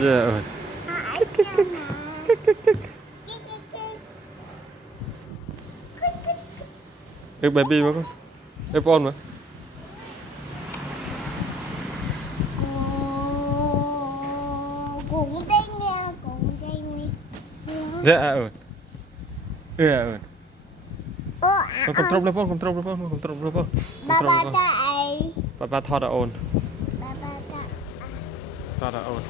Dạ ơi. Ê baby mà con. Ê con mà. Cũng tên nha, cũng tên đi. Dạ ơi. Dạ ơi. Ô Con control lên con, control lên con, control lên con. ba Control ba lên con. ta ai Ba thọ đã ổn. ba ba ta Thọ đã ổn.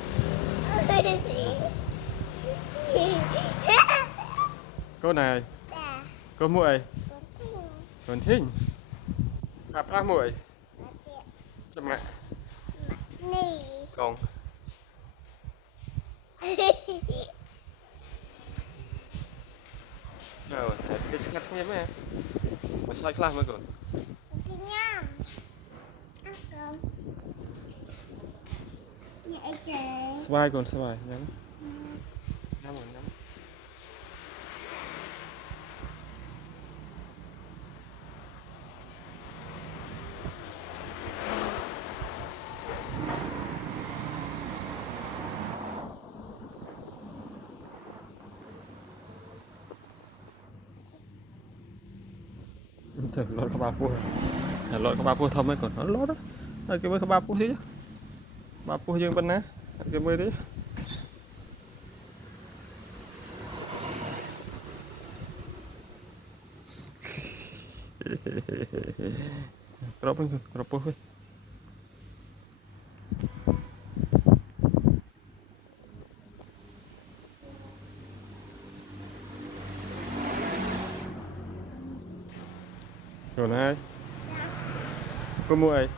Cô này, ta cô muội, cũng tên còn thích. Gặp ra muội. là chị Chăm mẹ. nì Còn. Rồi, cái sức ngắt không em. Mà sai class mới còn. đi nha ăn cơm vậy kìa Svai còn svai nhắm. Nhắm rồi nhắm. Trời, lót có ba pua. Lót có ba pua thơm mới còn nó lót đó. Cái mới có ba pua thế chứ. Ba pua dương bên ná. Cái mới thế. Crop pua. Rồi này. Cô muội.